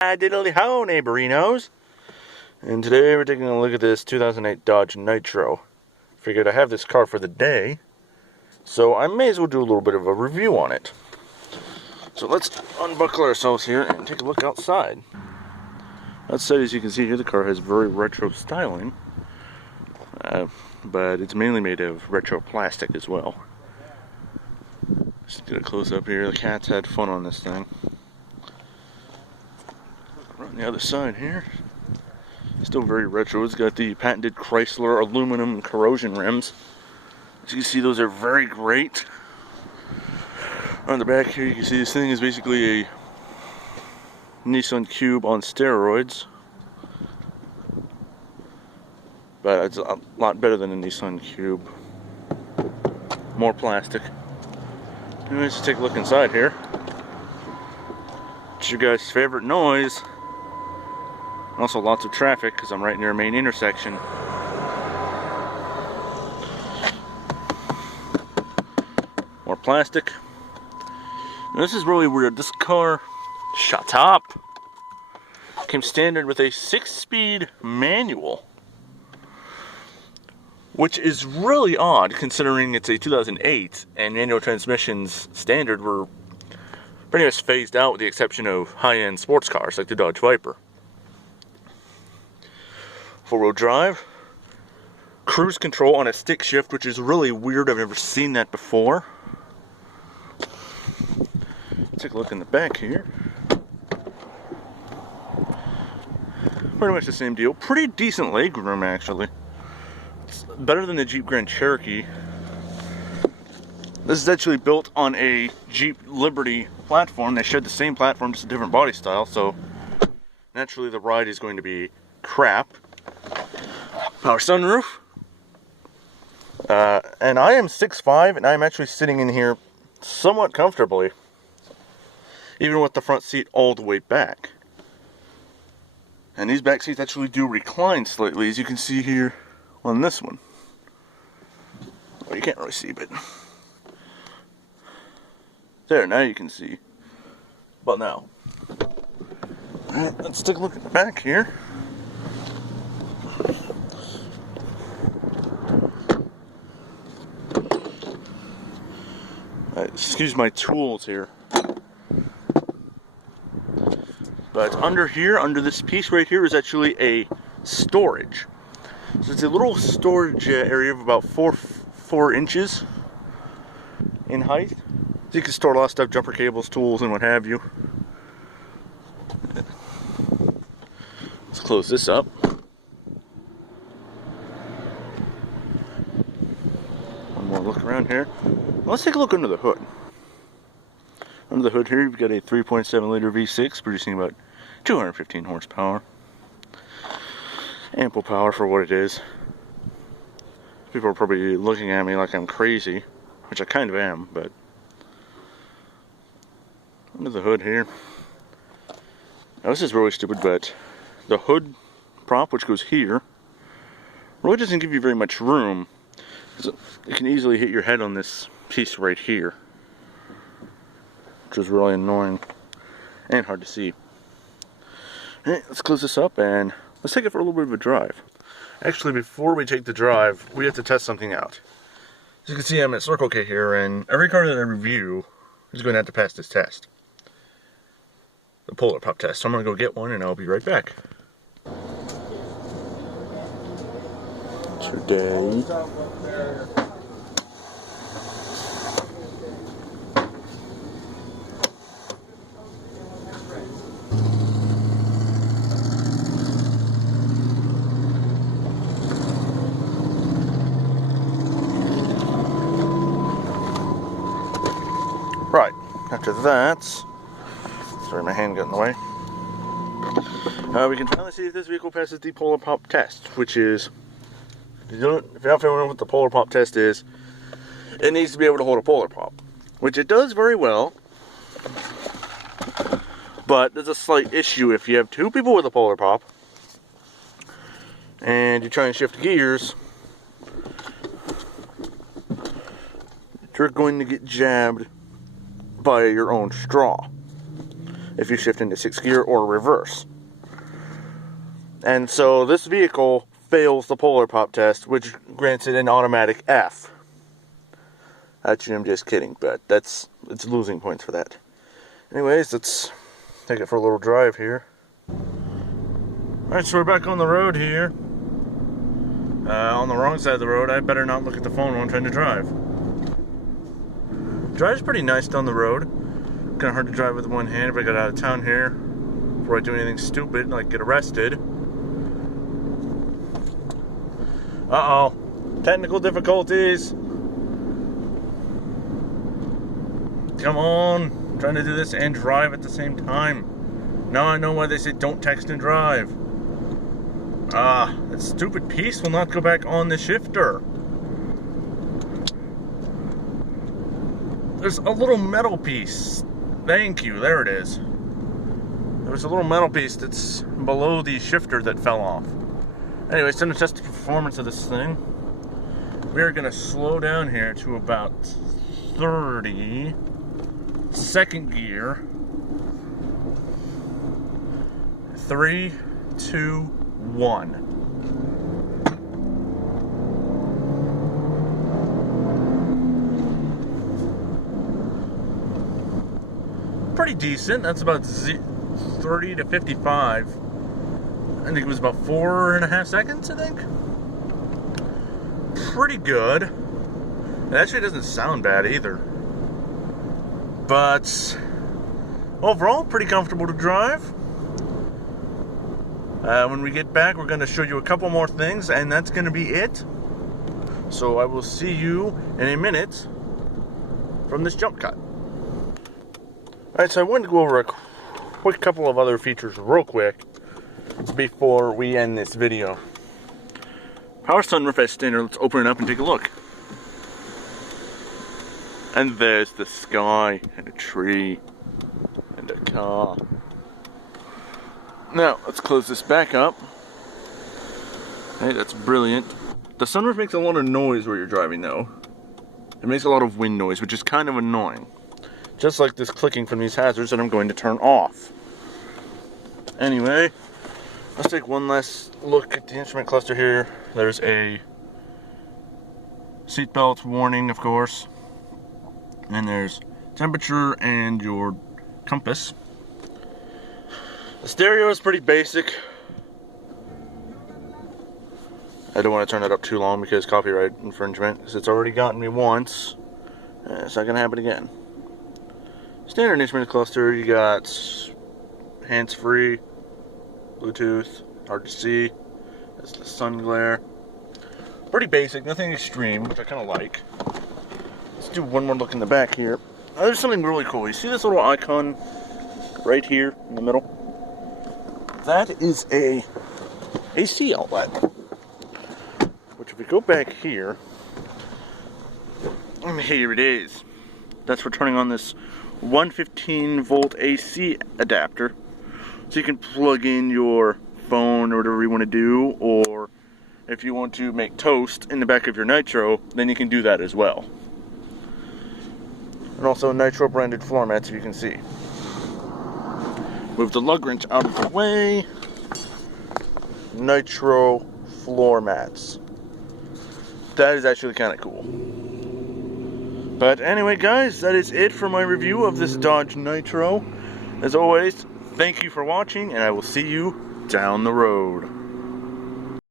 Diddly ho, neighborinos! And today we're taking a look at this 2008 Dodge Nitro. Figured I have this car for the day, so I may as well do a little bit of a review on it. So let's unbuckle ourselves here and take a look outside. Outside, as you can see here, the car has very retro styling, but it's mainly made of retro plastic as well. Just get a close up here. The cats had fun on this thing. On the other side here, still very retro. It's got the patented Chrysler aluminum corrosion rims. As you can see, those are very great. On the back here, you can see this thing is basically a Nissan Cube on steroids, but it's a lot better than a Nissan Cube. More plastic. Anyways, let's take a look inside here. It's your guys' favorite noise. Also lots of traffic because I'm right near a main intersection. More plastic. Now this is really weird. This car, shut up, came standard with a 6-speed manual, which is really odd considering it's a 2008 and manual transmissions standard were pretty much phased out with the exception of high-end sports cars like the Dodge Viper. 4-wheel drive, cruise control on a stick shift, which is really weird. I've never seen that before. Take a look in the back here. Pretty much the same deal. Pretty decent legroom, actually. It's better than the Jeep Grand Cherokee. This is actually built on a Jeep Liberty platform. They shared the same platform, just a different body style, so naturally the ride is going to be crap. Power sunroof. And I am 6'5", and I'm actually sitting in here somewhat comfortably, even with the front seat all the way back. And these back seats actually do recline slightly, as you can see here on this one. Well, you can't really see, but there, now you can see. But now, alright, let's take a look at the back here. Excuse my tools here. But under here, under this piece right here, is actually a storage. So it's a little storage area of about 4 inches in height. So you can store a lot of stuff, jumper cables, tools, and what have you. Let's close this up. One more look around here. Let's take a look under the hood. Under the hood here, you've got a 3.7 liter V6 producing about 215 horsepower. Ample power for what it is. People are probably looking at me like I'm crazy, which I kind of am, but under the hood here. Now this is really stupid, but the hood prop, which goes here, really doesn't give you very much room. You can easily hit your head on this piece right here, which is really annoying and hard to see. Alright, let's close this up and let's take it for a little bit of a drive. Actually, before we take the drive, we have to test something out. As you can see, I'm at Circle K here, and every car that I review is going to have to pass this test. The Polar Pop test. So I'm going to go get one and I'll be right back. Today. Right, after that, sorry, my hand got in the way. We can finally see if this vehicle passes the Polar Pop test, which is, if you're not familiar with what the Polar Pop test is, it needs to be able to hold a Polar Pop, which it does very well. But there's a slight issue if you have 2 people with a Polar Pop and you try and shift gears. You're going to get jabbed by your own straw. if you shift into 6th gear or reverse. And so this vehicle fails the polar pop test, which grants it an automatic F. Actually, I'm just kidding, but it's losing points for that. Anyways, let's take it for a little drive here. Alright, so we're back on the road here. On the wrong side of the road. I better not look at the phone while I'm trying to drive. Drive's pretty nice down the road. Kind of hard to drive with one hand if I got out of town here before I do anything stupid, like get arrested. Uh-oh. Technical difficulties. Come on. I'm trying to do this and drive at the same time. Now I know why they say don't text and drive. That stupid piece will not go back on the shifter. There's a little metal piece. Thank you, there it is. There's a little metal piece that's below the shifter that fell off. Anyway, it's time to test the performance of this thing. We're gonna slow down here to about 30. 2nd gear. 3, 2, 1. Pretty decent. That's about 30 to 55. I think it was about 4.5 seconds, I think. Pretty good. It actually doesn't sound bad either. But overall, pretty comfortable to drive. When we get back, we're going to show you a couple more things, and that's going to be it. So I will see you in a minute from this jump cut. Alright, so I wanted to go over a quick couple of other features real quick before we end this video. Power sunroof as standard. Let's open it up and take a look. And there's the sky, and a tree, and a car. Now, let's close this back up. Hey, that's brilliant. The sunroof makes a lot of noise where you're driving, though. It makes a lot of wind noise, which is kind of annoying. Just like this clicking from these hazards that I'm going to turn off. Anyway, let's take one last look at the instrument cluster here. There's a seatbelt warning, of course. And there's temperature and your compass. The stereo is pretty basic. I don't want to turn it up too long because copyright infringement, because it's already gotten me once. It's not going to happen again. Standard instrument cluster, you got hands-free, Bluetooth, hard to see. That's the sun glare. Pretty basic, nothing extreme, which I kind of like. Let's do one more look in the back here. Oh, there's something really cool. You see this little icon right here in the middle? That is a AC outlet. Which if we go back here, and here it is. That's for turning on this 115 volt AC adapter. So you can plug in your phone or whatever you want to do, or if you want to make toast in the back of your Nitro, then you can do that as well. And also Nitro branded floor mats, if you can see. Move the lug wrench out of the way. Nitro floor mats. That is actually kind of cool. But anyway, guys, that is it for my review of this Dodge Nitro. As always, thank you for watching, and I will see you down the road.